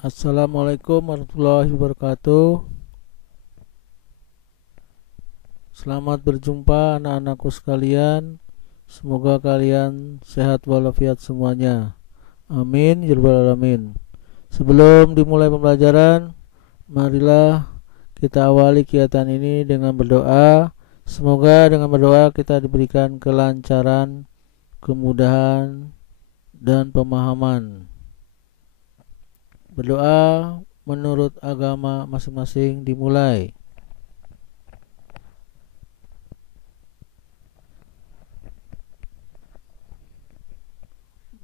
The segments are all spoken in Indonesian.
Assalamualaikum warahmatullahi wabarakatuh. Selamat berjumpa anak-anakku sekalian. Semoga kalian sehat walafiat semuanya. Amin ya rabbal alamin. Sebelum dimulai pembelajaran, marilah kita awali kegiatan ini dengan berdoa. Semoga dengan berdoa kita diberikan kelancaran, kemudahan, dan pemahaman. Berdoa menurut agama masing-masing dimulai.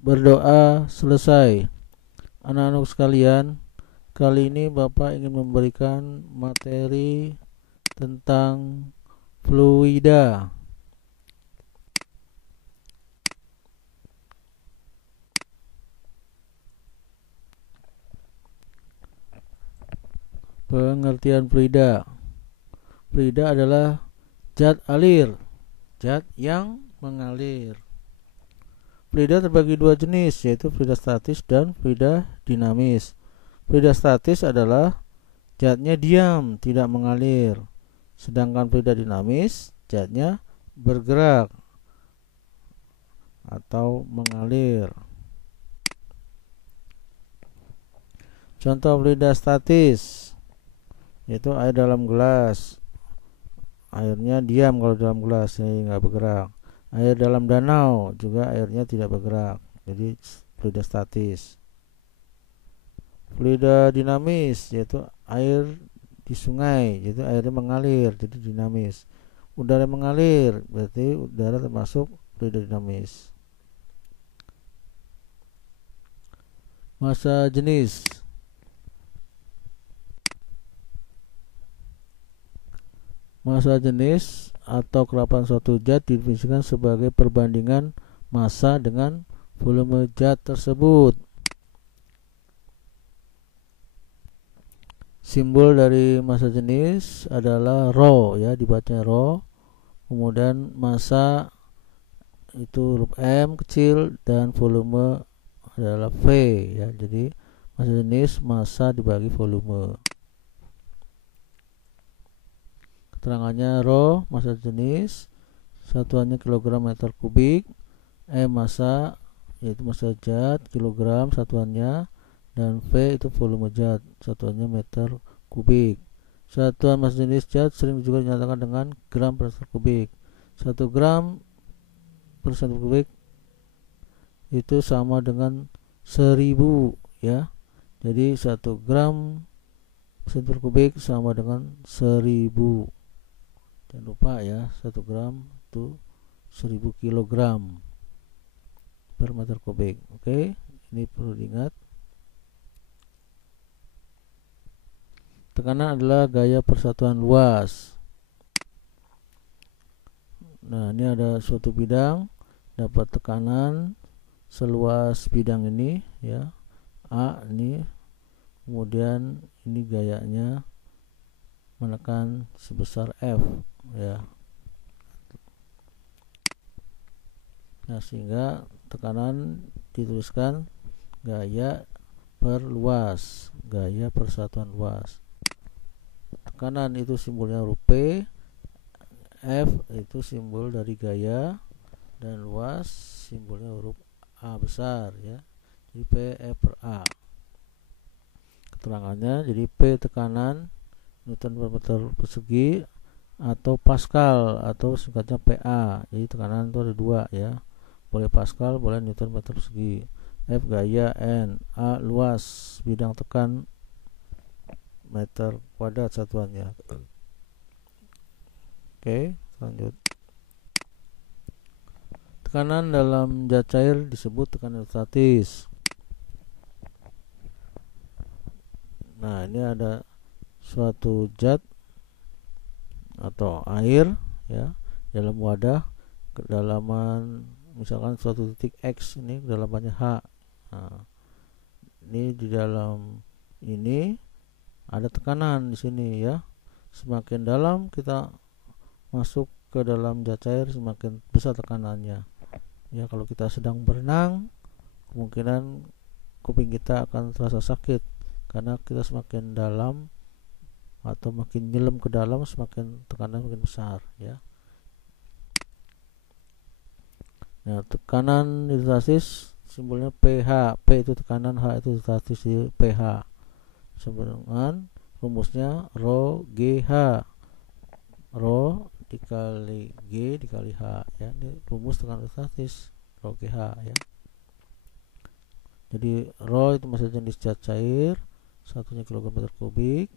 Berdoa selesai. Anak-anak sekalian, kali ini Bapak ingin memberikan materi tentang fluida. Pengertian fluida. Fluida adalah zat alir, zat yang mengalir. Fluida terbagi dua jenis, yaitu fluida statis dan fluida dinamis. Fluida statis adalah zatnya diam, tidak mengalir. Sedangkan fluida dinamis, zatnya bergerak atau mengalir. Contoh fluida statis yaitu air dalam gelas. Airnya diam kalau dalam gelas, jadi nggak bergerak. Air dalam danau juga airnya tidak bergerak, jadi fluida statis. Fluida dinamis yaitu air di sungai, yaitu airnya mengalir, jadi dinamis. Udara mengalir, berarti udara termasuk fluida dinamis. Massa jenis. Massa jenis atau kerapan suatu zat didefinisikan sebagai perbandingan massa dengan volume zat tersebut. Simbol dari massa jenis adalah rho, ya, dibacanya rho. Kemudian massa itu huruf M kecil dan volume adalah V, ya. Jadi massa jenis massa dibagi volume. Keterangannya rho massa jenis, satuannya kilogram meter kubik. M massa yaitu massa zat, kilogram satuannya, dan V itu volume zat, satuannya meter kubik. Satuan massa jenis zat sering juga dinyatakan dengan gram per meter kubik. 1 gram per meter kubik itu sama dengan 1000, ya. Jadi 1 gram per meter kubik sama dengan 1000. Jangan lupa ya, 1 gram itu 1000 kilogram per meter kubik. Oke, ini perlu diingat. Tekanan adalah gaya persatuan luas. Nah, ini ada suatu bidang dapat tekanan seluas bidang ini, ya, A ini. Kemudian ini gayanya menekan sebesar F, ya. Nah, sehingga tekanan dituliskan gaya per luas, gaya persatuan luas. Tekanan itu simbolnya huruf P, F itu simbol dari gaya, dan luas simbolnya huruf A besar, ya. Jadi P F per A. Keterangannya, jadi P tekanan Newton per meter persegi atau Pascal atau singkatnya PA. Jadi tekanan itu ada dua, ya. Boleh Pascal, boleh Newton meter persegi. F gaya, N A luas bidang tekan meter kuadrat satuannya. Oke, lanjut. Tekanan dalam zat cair disebut tekanan statis. Nah, ini ada suatu zat atau air, ya, dalam wadah kedalaman misalkan suatu titik X, ini kedalamannya H. Nah, ini di dalam ini ada tekanan di sini, ya. Semakin dalam kita masuk ke dalam zat cair, semakin besar tekanannya. Ya, kalau kita sedang berenang, kemungkinan kuping kita akan terasa sakit karena kita semakin dalam atau makin nyelam ke dalam semakin tekanan makin besar ya. Nah, tekanan hidrostatis simbolnya pH. P itu tekanan, H itu hidrostatis di pH. Sebenarnya rumusnya rho GH. Rho dikali G dikali H ya. Ini rumus tekanan hidrostatis rho GH ya. Jadi rho itu massa jenis zat cair, satunya kilogram meter kubik,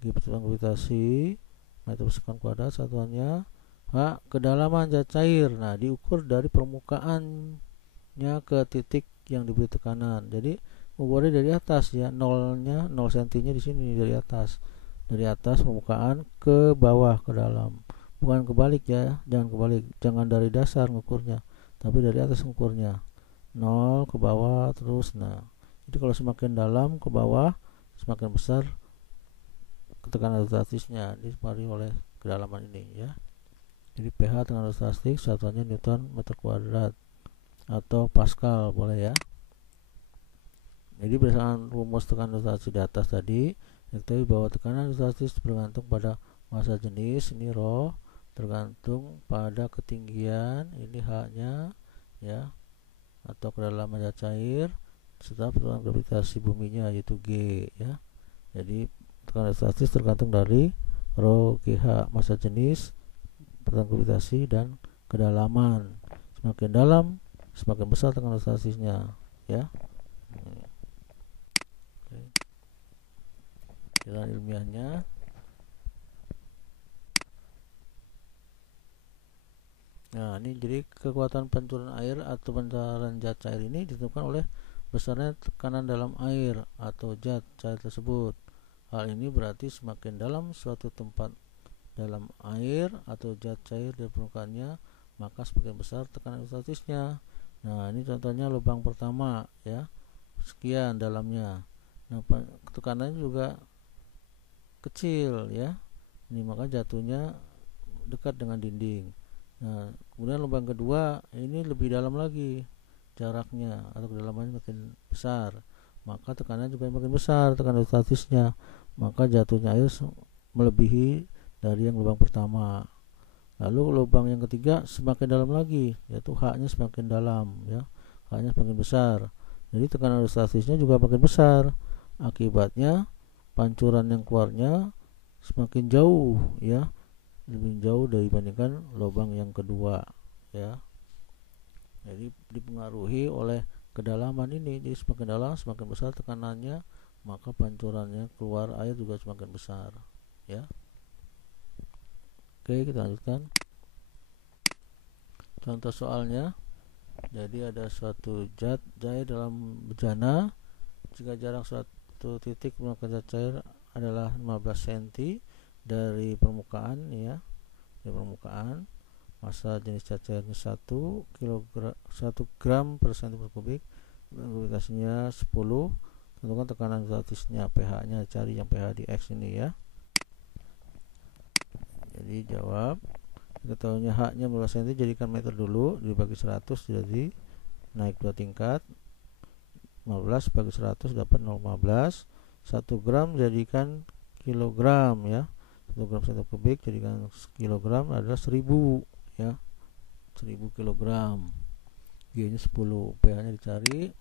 G pertukaran gravitasi meter per sekon kuadrat, satuannya H kedalaman zat cair. Nah, diukur dari permukaannya ke titik yang diberi tekanan. Jadi ukurnya dari atas ya, nolnya 0 cm di sini dari atas. Dari atas permukaan ke bawah ke dalam. Bukan kebalik ya, jangan kebalik. Jangan dari dasar ngukurnya, tapi dari atas ngukurnya. 0 ke bawah terus. Nah, jadi kalau semakin dalam ke bawah semakin besar tekanan hidrostatisnya dipengaruhi oleh kedalaman ini ya. Jadi pH tekanan hidrostatik satuannya Newton meter kuadrat atau Pascal boleh ya. Jadi berdasarkan rumus tekanan hidrostatis di atas tadi, diketahui bahwa tekanan hidrostatis bergantung pada massa jenis, ini rho, tergantung pada ketinggian, ini H-nya ya, atau kedalaman zat cair, serta pertukaran gravitasi buminya yaitu G ya. Jadi tekanan hidrostatis tergantung dari rho GH, massa jenis, pertukaran gravitasi, dan kedalaman. Semakin dalam semakin besar tekanan hidrostatisnya ya. Jalan ilmiahnya nah ini jadi kekuatan pancuran air atau pancaran zat cair ini ditentukan oleh besarnya tekanan dalam air atau zat cair tersebut. Hal ini berarti semakin dalam suatu tempat dalam air atau zat cair dari permukaannya, maka semakin besar tekanan hidrostatisnya. Nah, ini contohnya lubang pertama ya, sekian dalamnya. Nah, tekanannya juga kecil ya, ini maka jatuhnya dekat dengan dinding. Nah, kemudian lubang kedua ini lebih dalam lagi jaraknya atau kedalamannya makin besar, maka tekanan juga makin besar tekanan hidrostatisnya, maka jatuhnya air melebihi dari yang lubang pertama. Lalu lubang yang ketiga semakin dalam lagi, yaitu H-nya semakin dalam ya, H-nya semakin besar, jadi tekanan hidrostatisnya juga makin besar. Akibatnya pancuran yang keluarnya semakin jauh ya, lebih jauh dibandingkan lubang yang kedua ya. Jadi dipengaruhi oleh kedalaman ini, jadi semakin dalam semakin besar tekanannya, maka pancurannya keluar air juga semakin besar ya. Oke, kita lanjutkan contoh soalnya. Jadi ada suatu zat cair dalam bejana, jika jarak suatu titik menggunakan zat cair adalah 15 cm dari permukaan ya, dari permukaan, massa jenis zat cairnya 1 gram per cm kubik, gravitasinya 10, tentukan tekanan hidrostatisnya, pH-nya cari yang pH di X ini ya. Jadi jawab, ketahuinya H-nya 15 cm, jadikan meter dulu, dibagi 100 jadi naik 2 tingkat, 15 bagi 100 dapat 0,15. 1 gram jadikan kilogram ya, 1 gram cm kubik jadikan kilogram adalah 1000 ya, 1000 kilogram. G nya 10, pH nya dicari,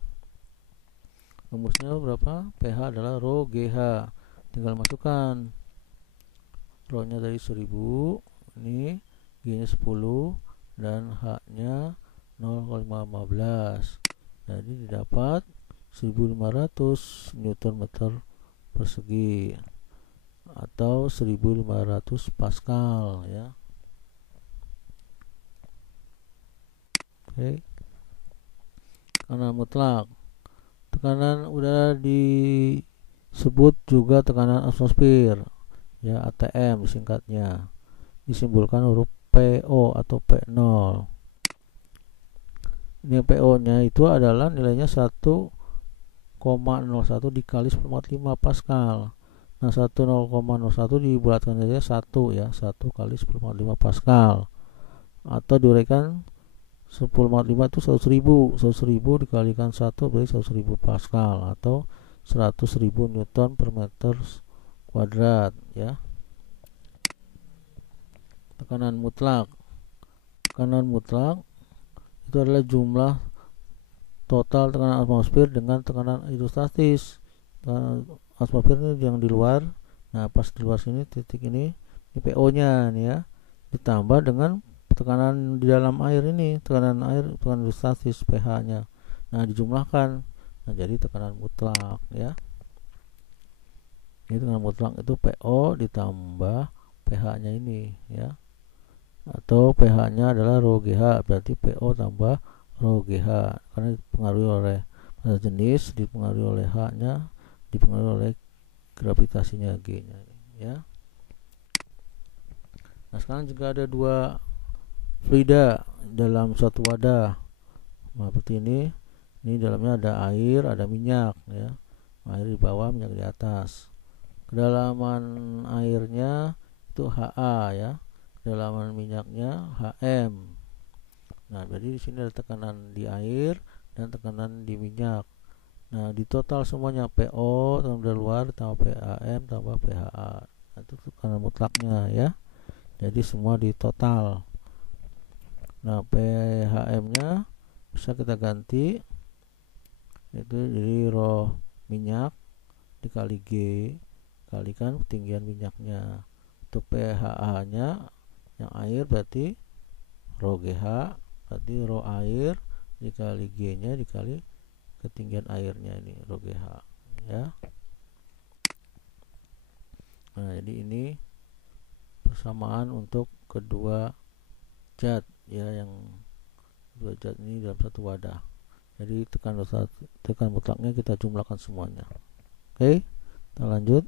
rumusnya berapa? pH adalah rho GH, tinggal masukkan rho nya dari 1000, ini G nya 10 dan H nya 0,15, jadi didapat 1500 Newton meter persegi atau 1500 Pascal ya. Oke. Tekanan mutlak, tekanan udara disebut juga tekanan atmosfer ya, ATM singkatnya, disimbolkan huruf PO atau P0. Ini PO nya itu adalah nilainya 1,01 dikali 10,5 Pascal. Nah, 1,01 dibulatkan saja 1 ya, 1 kali 10,5 Pascal, atau diuraikan 10,5 itu 100.000 dikalikan 1 berarti 100.000 Pascal, atau 100.000 Newton per meter kuadrat ya. Tekanan mutlak itu adalah jumlah total tekanan atmosfer dengan tekanan hidrostatis. Tekanan atmosfer ini yang di luar. Nah, pas di luar sini titik ini PO nya nih ya, ditambah dengan tekanan di dalam air ini, tekanan hidrostatis pH nya. Nah, dijumlahkan. Nah, jadi tekanan mutlak ya. Ini tekanan mutlak itu PO ditambah pH nya ini ya. Atau pH nya adalah rho GH, berarti PO tambah rho GH, karena dipengaruhi oleh massa jenis, dipengaruhi oleh H nya, dipengaruhi oleh gravitasinya G nya ya. Nah, sekarang juga ada dua fluida dalam suatu wadah. Nah, seperti ini dalamnya ada air, ada minyak ya. Air di bawah, minyak di atas. Kedalaman airnya itu HA ya. Kedalaman minyaknya HM. Nah, jadi di sini ada tekanan di air dan tekanan di minyak. Nah, di total semuanya PO tambah luar tambah PAM tambah PHA. Nah, itu tekanan mutlaknya ya. Jadi semua di total. Nah, PHM-nya bisa kita ganti, itu jadi rho minyak dikali G kalikan ketinggian minyaknya. Untuk PHA-nya yang air berarti rho GH, berarti rho air dikali G nya dikali ketinggian airnya, ini rho GH ya. Nah, jadi ini persamaan untuk kedua zat ya, yang dua zat ini dalam satu wadah. Jadi tekan mutlaknya kita jumlahkan semuanya. Oke, kita lanjut.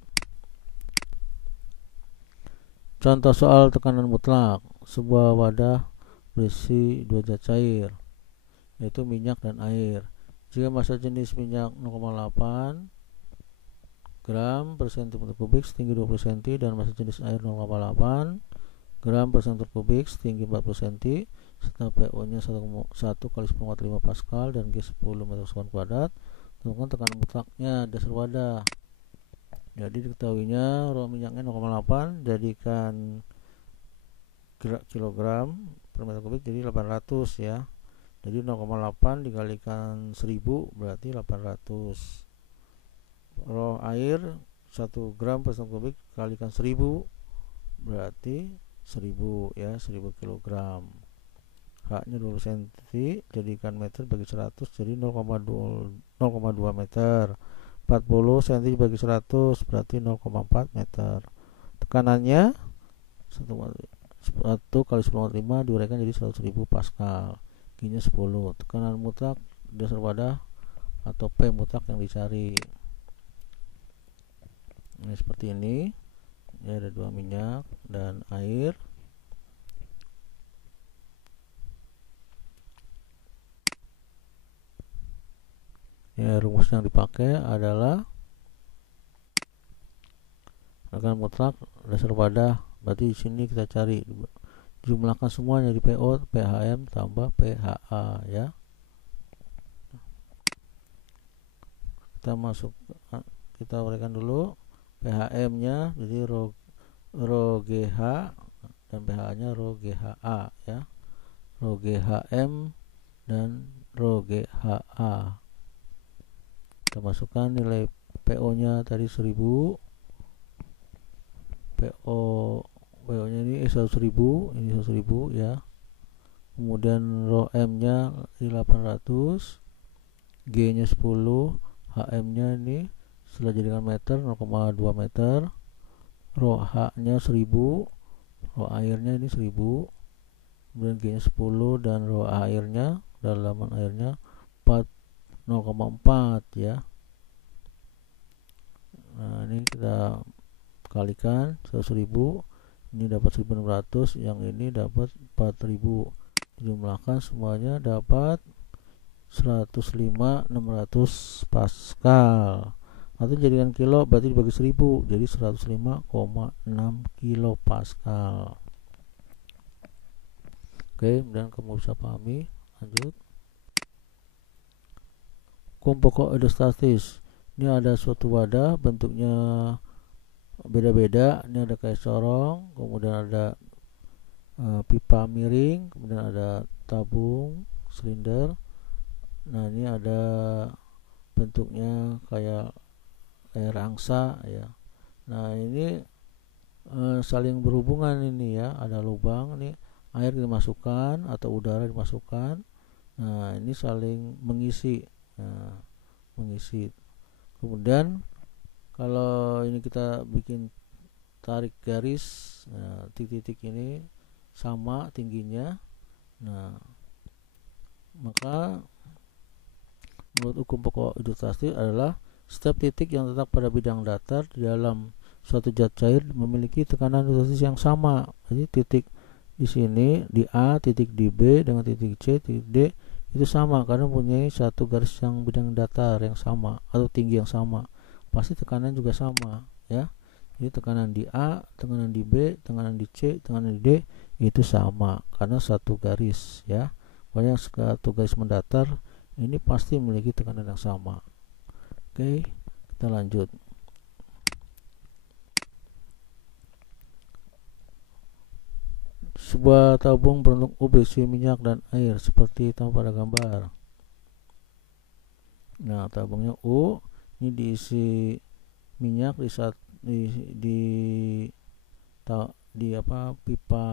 Contoh soal tekanan mutlak. Sebuah wadah berisi dua zat cair, yaitu minyak dan air. Jika massa jenis minyak 0,8 gram per cm kubik setinggi 20 cm dan massa jenis air 0,8 gram per cm kubik setinggi 40 cm, serta PO nya 1 kali 10,5 Pascal dan G 10 meter kuadrat, tentukan tekanan mutlaknya dasar wadah. Jadi diketahuinya rho minyaknya 0,8 jadikan kilogram per meter kubik, jadi 800 ya. Jadi 0,8 dikalikan 1000 berarti 800. Rho air 1 gram per meter kubik kalikan 1000 berarti 1000 ya, 1000 kilogram. H nya 20 cm jadikan meter bagi 100, jadi 0,2 meter. 40 cm bagi 100 berarti 0,4 meter. Tekanannya 1 kali 10,5 diuraikan jadi 100.000 Pascal. G nya 10. Tekanan mutlak dasar wadah atau P mutlak yang dicari. Ini seperti ini. Ya, ada dua minyak dan air. Ya, rumus yang dipakai adalah tekanan mutlak dasar wadah. Berarti di sini kita cari, jumlahkan semuanya di PO, PHM tambah PHA ya. Kita uraikan dulu. PHM nya jadi rho GH dan PHA nya rho GHA ya. Rho GHM dan rho GHA. Kita masukkan nilai PO nya tadi 1000, PO nya ini 100.000, ini 100.000 ya. Kemudian rho M nya di 800, G nya 10, HM nya ini setelah jadikan meter 0,2 meter, rho H nya 1000, rho airnya ini 1000, kemudian G nya 10 dan rho airnya, dalaman airnya 0,4 ya. Nah, ini kita kalikan 100.000, ini dapat 1600, yang ini dapat 4000. Dijumlahkan semuanya dapat 105.600 Pascal. Atau jadikan kilo berarti dibagi 1000 jadi 105,6 kilo Pascal. Oke, kemudian kamu bisa pahami. Lanjut. Hukum pokok hidrostatis. Ini ada suatu wadah bentuknya beda-beda. Ini ada kayak corong, kemudian ada pipa miring, kemudian ada tabung silinder. Nah, ini ada bentuknya kayak rangsa ya. Nah, ini saling berhubungan ini ya. Ada lubang nih, air dimasukkan atau udara dimasukkan. Nah, ini saling mengisi. Nah, mengisi. Kemudian kalau ini kita bikin tarik garis, nah, titik-titik ini sama tingginya. Nah, maka menurut hukum pokok hidrostatik adalah setiap titik yang terletak pada bidang datar di dalam suatu zat cair memiliki tekanan hidrostatis yang sama. Jadi titik di sini di A, titik di B dengan titik C, titik D itu sama karena mempunyai satu garis yang bidang datar yang sama atau tinggi yang sama. Pasti tekanan juga sama ya. Jadi tekanan di A, tekanan di B, tekanan di C, tekanan di D itu sama karena satu garis ya. Pokoknya satu garis mendatar ini pasti memiliki tekanan yang sama. Oke, kita lanjut. Sebuah tabung berbentuk U berisi minyak dan air seperti tampak pada gambar. Nah, tabungnya U ini diisi minyak di pipa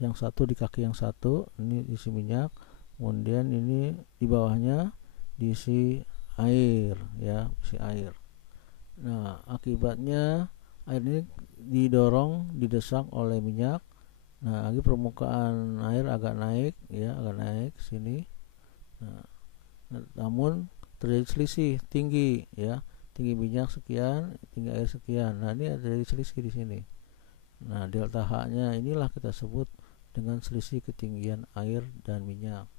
yang satu, di kaki yang satu ini diisi minyak, kemudian ini di bawahnya diisi air ya, isi air. Nah, akibatnya air ini didesak oleh minyak. Nah, lagi permukaan air agak naik sini. Nah, namun terjadi selisih tinggi ya, tinggi minyak sekian, tinggi air sekian. Nah, ini ada selisih di sini. Nah, delta H-nya inilah kita sebut dengan selisih ketinggian air dan minyak.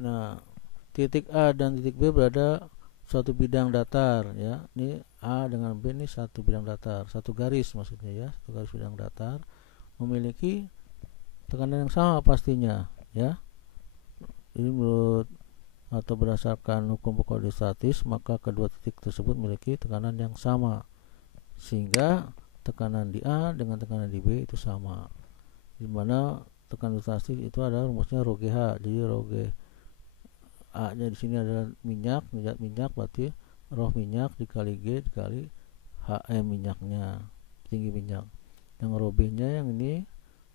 Nah, titik A dan titik B berada suatu bidang datar ya. Ini A dengan B ini satu bidang datar, satu garis maksudnya ya, satu garis bidang datar memiliki tekanan yang sama pastinya ya. Ini menurut atau berdasarkan hukum pokok hidrostatis, maka kedua titik tersebut memiliki tekanan yang sama sehingga tekanan di A dengan tekanan di B itu sama. Di mana tekanan hidrostatis itu adalah rumusnya rho GH. Jadi rho G A-nya di sini adalah minyak berarti rho minyak dikali G dikali HM minyaknya, tinggi minyak. Yang rho B-nya yang ini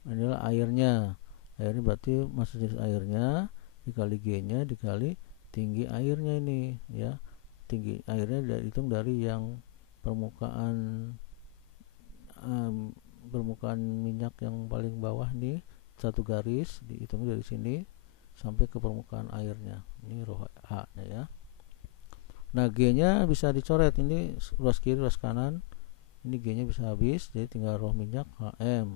adalah airnya. Airnya berarti massa jenis airnya dikali G-nya dikali tinggi airnya ini ya. Tinggi airnya dihitung dari yang permukaan minyak yang paling bawah nih, satu garis dihitung dari sini sampai ke permukaan airnya. Ini rho H-nya ya. Nah, G-nya bisa dicoret, ini ruas kiri ruas kanan. Ini G-nya bisa habis, jadi tinggal rho minyak HM,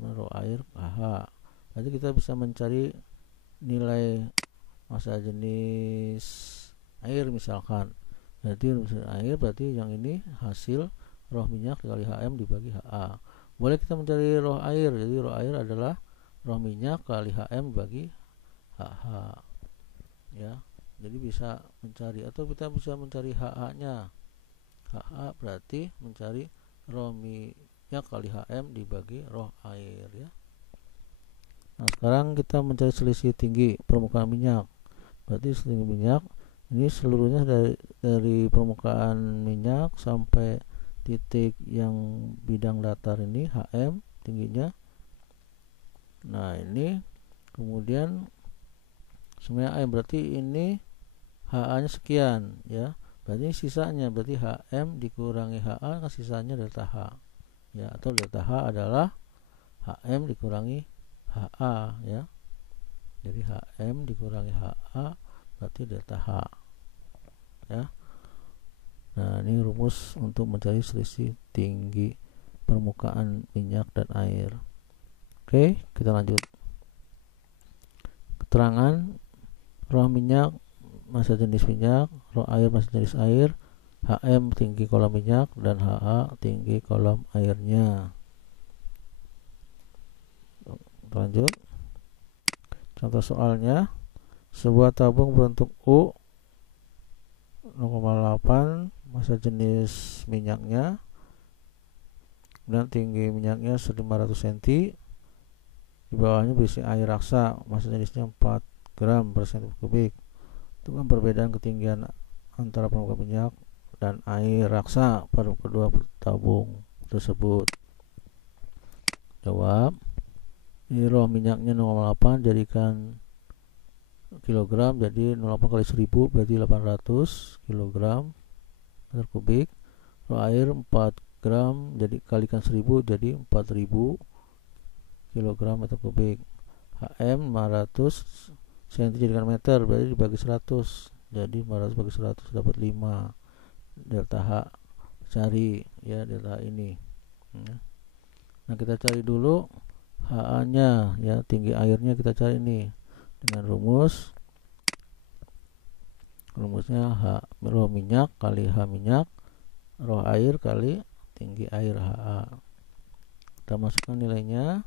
rho air HH. Berarti kita bisa mencari nilai massa jenis air misalkan. Jadi air berarti yang ini hasil rho minyak dikali HM dibagi HA. Boleh kita mencari rho air. Jadi rho air adalah rho minyak kali HM bagi HH ya. Jadi bisa mencari, atau kita bisa mencari HA-nya. HA berarti mencari rho minyak kali HM dibagi rho air ya. Nah, sekarang kita mencari selisih tinggi permukaan minyak. Berarti selisih minyak ini seluruhnya dari permukaan minyak sampai titik yang bidang datar ini HM tingginya. Nah, ini kemudian semuanya air, berarti ini HA nya sekian ya. Berarti sisanya berarti HM dikurangi HA kan sisanya delta H ya, atau delta H adalah HM dikurangi HA ya. Jadi HM dikurangi HA berarti delta H ya. Nah, ini rumus untuk mencari selisih tinggi permukaan minyak dan air. Oke, kita lanjut. Keterangan rho minyak massa jenis minyak, rho air massa jenis air, HM tinggi kolom minyak dan HA tinggi kolom airnya. Lanjut. Contoh soalnya, sebuah tabung berbentuk U 0,8 massa jenis minyaknya, dan tinggi minyaknya 500 cm, di bawahnya berisi air raksa, massa jenisnya 4 gram per cm kubik. Itu kan perbedaan ketinggian antara permukaan minyak dan air raksa pada kedua tabung tersebut. Jawab. Ini roh minyaknya 0,8 jadikan kilogram, jadi 0,8 kali 1000 berarti 800 kilogram meter kubik. Roh air 4 gram jadi kalikan 1000 jadi 4000 kilogram meter kubik. HM 500 cm jadikan meter, berarti dibagi 100, jadi 500 bagi 100 dapat 5. Delta H cari ya, delta H ini. Nah, kita cari dulu HA nya ya, tinggi airnya kita cari ini dengan rumusnya H roh minyak kali H minyak, roh air kali tinggi air HA. Kita masukkan nilainya,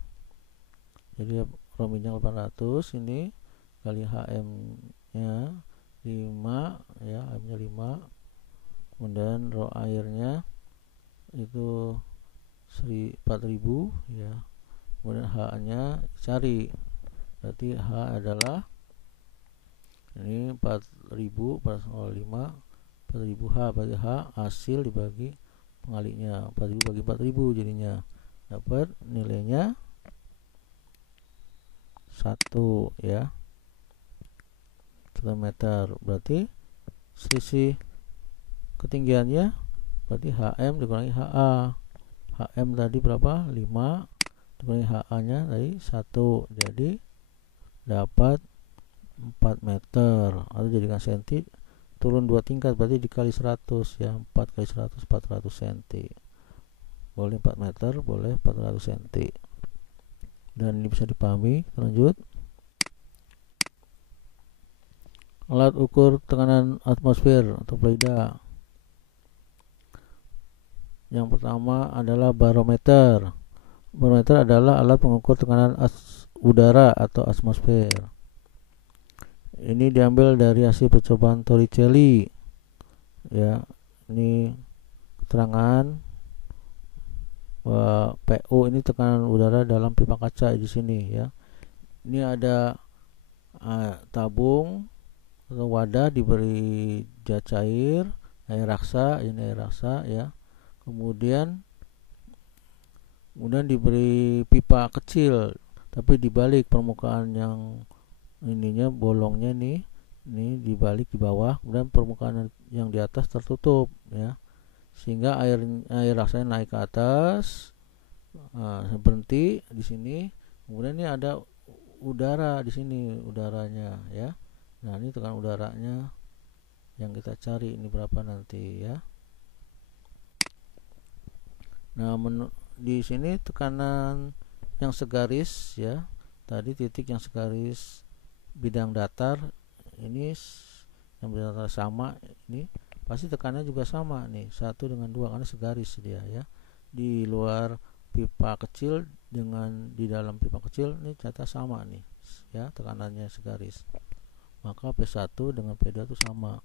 jadi roh minyak 800 ini kali HM nya 5 ya, HM nya 5, kemudian roh airnya itu 4000 ya, kemudian H nya cari, berarti H adalah ini 4000 per 5 4000 H, berarti H hasil dibagi pengaliknya, 4000 bagi 4000 jadinya dapat nilainya 1 ya, 1 meter. Berarti selisih ketinggiannya berarti HM dikurangi HA. HM tadi berapa? 5 dikurangi HA nya tadi 1, jadi dapat 4 meter, atau jadikan senti turun 2 tingkat, berarti dikali 100 ya, 4 kali 100 400 cm. Boleh 4 meter, boleh 400 cm. Dan ini bisa dipahami. Lanjut. Alat ukur tekanan atmosfer atau fluida. Yang pertama adalah barometer. Barometer adalah alat pengukur tekanan udara atau atmosfer. Ini diambil dari hasil percobaan Torricelli. Ya, ini keterangan bahwa PU ini tekanan udara dalam pipa kaca di sini ya. Ini ada tabung atau wadah diberi zat cair, air raksa, ini air raksa ya. Kemudian diberi pipa kecil, tapi dibalik permukaan yang ininya bolongnya nih, ini dibalik di bawah, kemudian permukaan yang di atas tertutup ya, sehingga air raksanya naik ke atas, berhenti di sini. Kemudian ini ada udara di sini, udaranya ya. Nah, ini tekanan udaranya yang kita cari, ini berapa nanti ya. Nah, di sini tekanan yang segaris ya, tadi titik yang segaris bidang datar, ini yang bidang datar sama, ini pasti tekanannya juga sama nih, 1 dengan 2 karena segaris dia ya. Di luar pipa kecil dengan di dalam pipa kecil ini ternyata sama nih ya, tekanannya segaris. Maka P1 dengan P2 itu sama,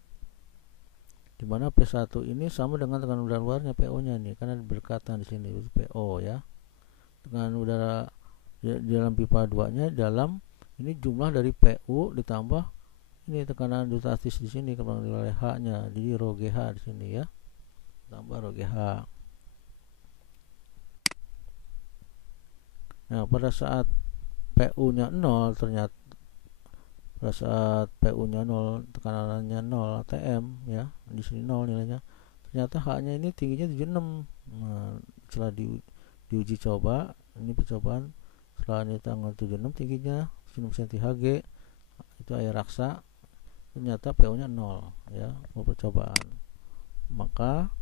dimana P1 ini sama dengan tekanan udara luarnya PO nya nih, karena berdekatan di sini itu PO ya. Tekanan udara di dalam pipa 2 nya dalam ini jumlah dari PU ditambah ini tekanan statis di sini kembali nilai H nya, jadi rho GH di sini ya, tambah rho GH. Nah, pada saat PU nya 0, ternyata pada saat PU nya 0, tekanannya 0 ATM ya, di sini 0 nilainya, ternyata H nya ini tingginya 76. Nah, setelah diuji coba, ini percobaan setelah ini tanggal 76, tingginya 76 cm Hg, itu air raksa, ternyata PO nya 0 ya, mau percobaan. Maka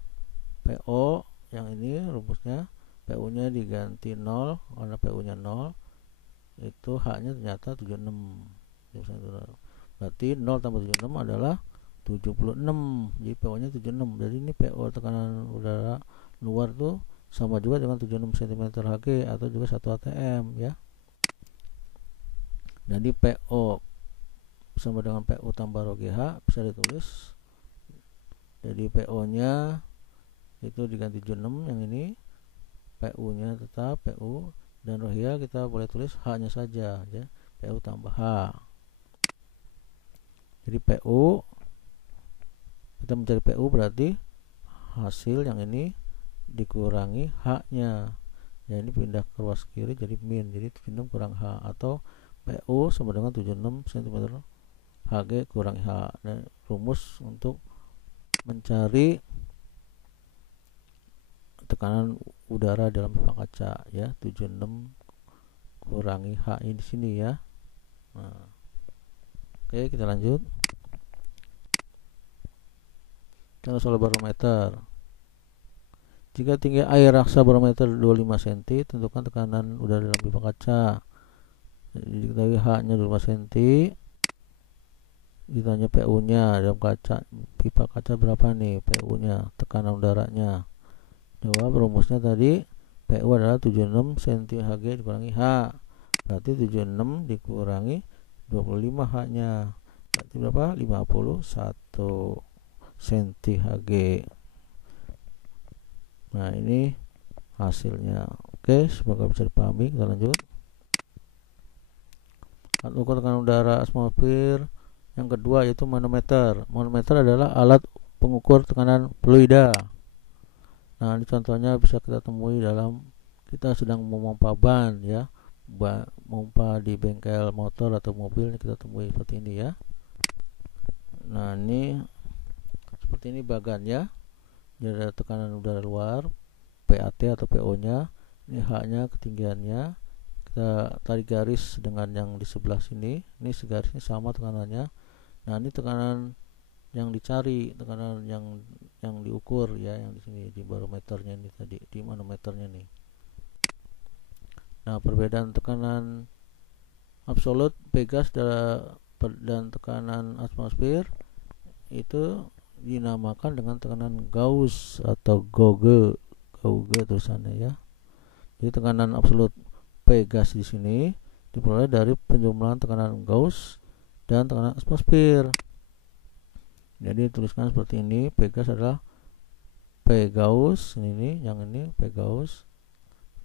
PO yang ini rumusnya, PU nya diganti 0 karena PU nya 0, itu H nya ternyata 76. Berarti 0 tambah 76 adalah 76, jadi PO nya 76. Jadi ini PO tekanan udara luar tuh sama juga dengan 76 cm Hg atau juga 1 atm ya. Jadi PO sama dengan PU tambah rho GH bisa ditulis. Jadi PO nya itu diganti 76, yang ini PU nya tetap PU, dan rho GH kita boleh tulis H nya saja ya, PU tambah H. Jadi PU, kita mencari PU berarti hasil yang ini dikurangi H nya ya, ini pindah ke ruas kiri jadi min, jadi 76 kurang H, atau PU sama dengan 76 cm Hg kurang H. Dan rumus untuk mencari tekanan udara dalam pipa kaca ya, 76 kurangi H ini di sini ya. Nah, oke, kita lanjut. Contoh soal barometer. Jika tinggi air raksa barometer 25 cm, tentukan tekanan udara dalam pipa kaca. Jadi diketahui H-nya 25 cm. Ditanya PU-nya dalam kaca, pipa kaca berapa nih PU-nya, tekanan udaranya. Jawab, rumusnya tadi PU adalah 76 cm Hg dikurangi H. Berarti 76 dikurangi 25 H-nya. Berarti berapa? 51 cm Hg. Nah, ini hasilnya. Oke, semoga bisa dipahami. Kita lanjut. Alat ukur tekanan udara atmosfer yang kedua yaitu manometer. Manometer adalah alat pengukur tekanan fluida. Nah, ini contohnya bisa kita temui dalam kita sedang memompa ban ya, memompa di bengkel motor atau mobil, ini kita temui seperti ini ya. Nah, ini seperti ini bagannya. Jadi ada tekanan udara luar, PAT atau PO nya, ini H nya ketinggiannya, kita tarik garis dengan yang di sebelah sini, ini segarisnya sama tekanannya. Nah, ini tekanan yang dicari, tekanan yang diukur ya, yang di sini di barometernya ini tadi, di manometernya nih. Nah, perbedaan tekanan absolut Pegas dan tekanan atmosfer itu dinamakan dengan tekanan Gauss atau Gauge tulisannya ya. Jadi tekanan absolut Pegas di sini diperoleh dari penjumlahan tekanan Gauss dan tekanan atmosfer. Jadi tuliskan seperti ini, Pegas adalah P Gauss, ini yang ini P Gauss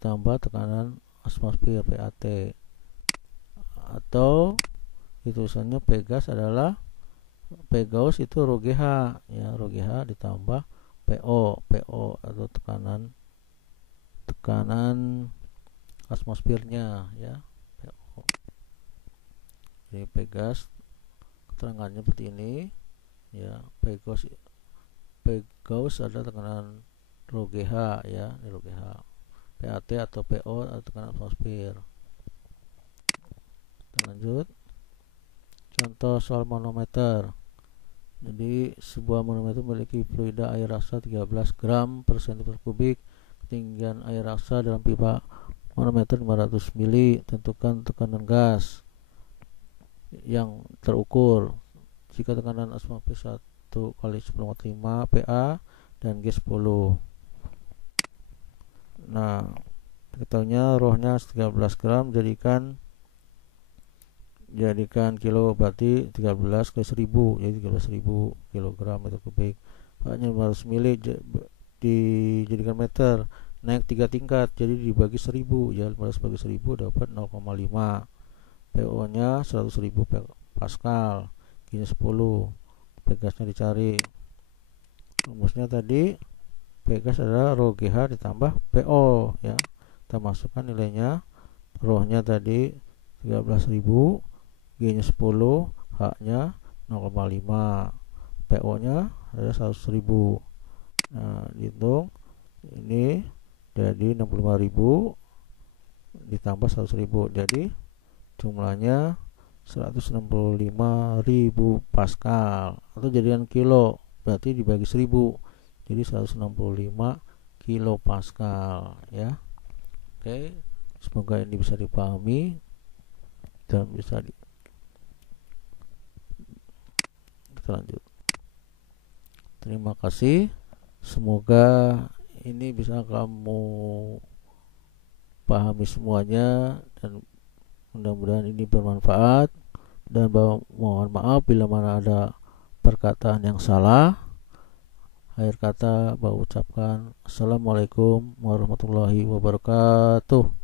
tambah tekanan atmosfer PAT, atau tulisannya Pegas adalah P Gauss itu rho GH ya, rho GH ditambah PO atau tekanan atmosfernya ya, PO. Jadi Pegas keterangannya seperti ini ya, P Gauss adalah tekanan rho GH ya, ini rho GH. PAT atau PO atau tekanan atmosfer. Kita lanjut. Contoh soal manometer. Jadi sebuah manometer memiliki fluida air raksa 13 gram per cm kubik. Ketinggian air raksa dalam pipa manometer 500 mili. Tentukan tekanan gas yang terukur. Jika tekanan atmosfer 1 kali 10⁵ PA dan G 10. Nah, ketahuinya rohnya 13 gram jadikan kilo, berarti 13 kali 1000, jadi 13.000 kilogram meter kubik. Hanya 500 mili dijadikan meter, naik 3 tingkat, jadi dibagi 1000 ya, 500 bagi 1000 dapat 0,5. PO nya 100.000 Pascal, G nya 10. Pegasnya dicari. Rumusnya tadi Pegas adalah rho GH ditambah PO ya. Kita masukkan nilainya, rohnya tadi 13.000, G nya 10, H nya 0,5, PO nya adalah 100.000. Nah, dihitung ini jadi 65.000 ditambah 100.000, jadi jumlahnya 165.000 Pascal, atau jadikan kilo berarti dibagi 1000, jadi 165 kilo Pascal ya. Oke, semoga ini bisa dipahami dan bisa kita lanjut. Terima kasih, semoga ini bisa kamu pahami semuanya dan mudah-mudahan ini bermanfaat dan mohon maaf bila mana ada perkataan yang salah. Akhir kata Bapak ucapkan Assalamualaikum warahmatullahi wabarakatuh.